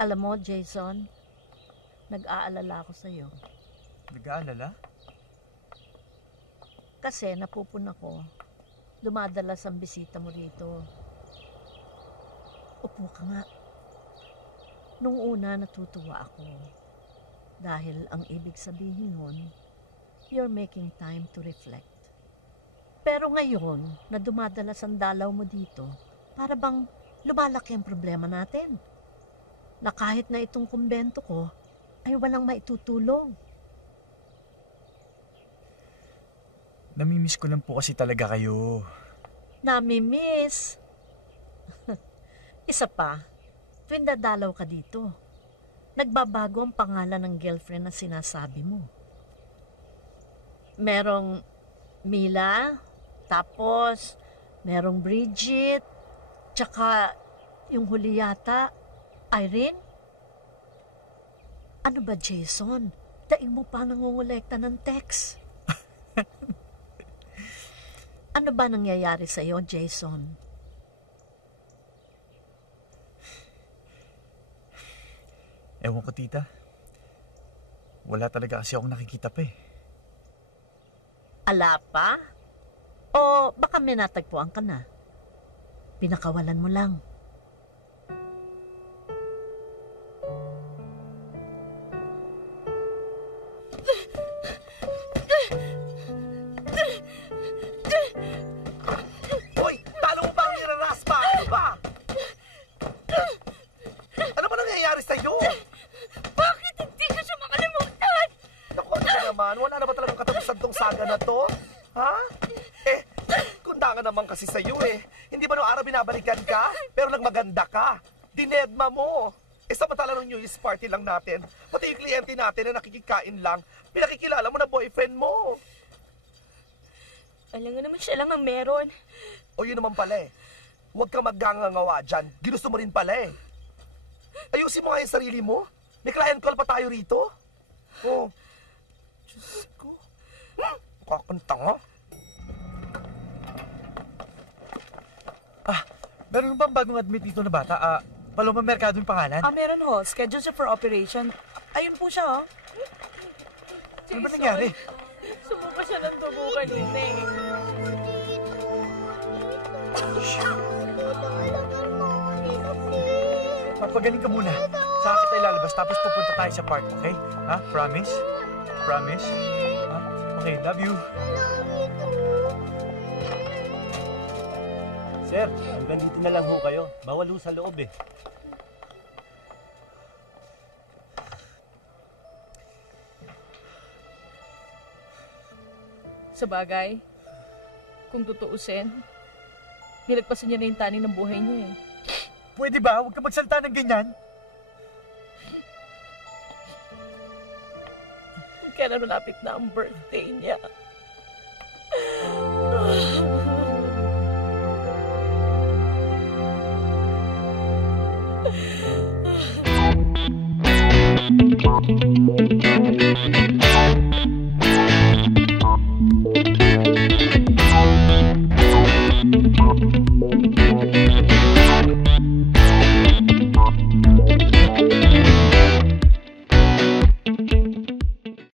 Alam mo, Jason, nag-aalala ako sa'yo. Nag-aalala? Kasi napupuna ko, dumadalas ang bisita mo rito. Upo ka nga. Nung una, natutuwa ako. Dahil ang ibig sabihin nun, you're making time to reflect. Pero ngayon, na dumadalas ang dalaw mo dito, para bang lumalaki ang problema natin. Na kahit na itong kumbento ko, ay walang maitutulong. Namimiss ko lang po kasi talaga kayo. Namimiss? Isa pa, tuwing dadalaw ka dito, nagbabago ang pangalan ng girlfriend na sinasabi mo. Merong Mila, tapos merong Bridget, tsaka yung huli yata, Irene? Ano ba, Jason? Daig mo pa nangungulekta ng text. Ano ba nangyayari sa'yo, Jason? Ewan ko, tita. Wala talaga kasi akong nakikita pa eh. Ala pa? O baka may natagpuan ka na? Pinakawalan mo lang. Saga na to? Ha? Kundangan naman kasi sa'yo eh. Hindi ba nung araw binabalikan ka? Pero lang maganda ka. Dinedma mo. Samantala nung New Year's party lang natin, pati yung kliyente natin na nakikikain lang, pinakikilala mo na boyfriend mo. Alam nga naman siya lang ang meron. O yun naman pala eh. Huwag kang maggangangawa dyan. Ginusto mo rin pala eh. Ayusin mo nga yung sarili mo. May client call pa tayo rito. Oh. Diyos ko. Kakanta nga. Meron bang bagong admit dito na bata? Paloma Mercado yung pangalan? Meron ho. Schedule siya for operation. Ayun po siya, oh. Ano ba nangyari? Sumuka siya ng dugo kanina eh. Papagaling ka muna. Saka kita ilalabas tapos pupunta tayo sa park, okay? Ha? Promise? Promise? Ha? Okay, love you. Sir, hanggang dito na lang ho kayo. Bawal ho sa loob eh. Sa bagay, kung tutuusin, nilagpasan niya na yung taning ng buhay niya eh. Pwede ba? Huwag ka magsalita ng ganyan. Kaya malapit na ang birthday niya. Thank